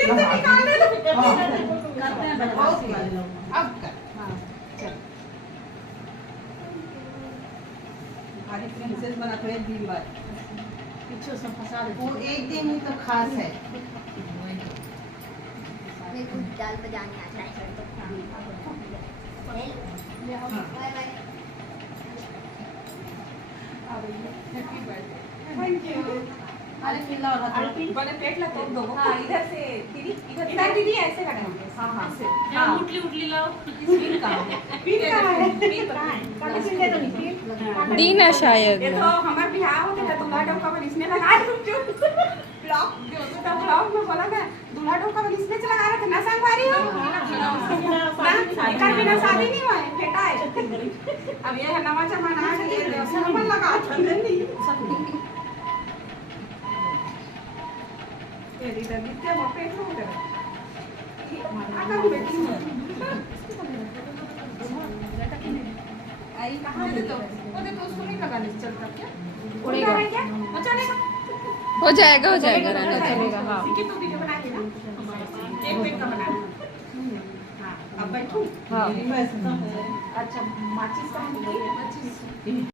फिर से निकालने दो। करते हैं बनारसी वाले लोग। अब कर। हाँ चल हमारी प्रिंसेस बना खड़े दिन भर। पीछे से फंसा देते वो एक दिन ही तो खास है। मेरे को दाल बजाने आता है। Bye bye. Happy birthday. Thank you. अरे खिला और हाथ बड़े पेट ला तोड़ दो। हाँ इधर से दीदी इधर दीदी ऐसे करेंगे। हाँ हाँ हाँ उठली उठली लाओ स्वीट का फिर कहाँ है? काटे से दे दो नहीं दीना शायद ये तो हमारे बिहार होते थे दूल्हा डोका बन इसमें लगा ब्लॉक जो तो ब्लॉक में बोला ना दूल्हा डोका बन इसमें लगा रहे थे ना संगवारी हो ना कर बिना शादी नहीं हुआ है बेटा है। अब ये है नवा जमाना है ये सब लगा नहीं ये इधर दिखते हैं पेट में उधर आकर बैठी आई कहां है तो वो देखो उसको नहीं लगा नहीं चलता क्या उड़ेगा। क्या वो चलेगा हो जाएगा राना चलेगा। हाँ कि तू वीडियो बना के ना एक पेट का बना हां अब बैठूं हाँ मेरी मस्त है। अच्छा माचिस का हम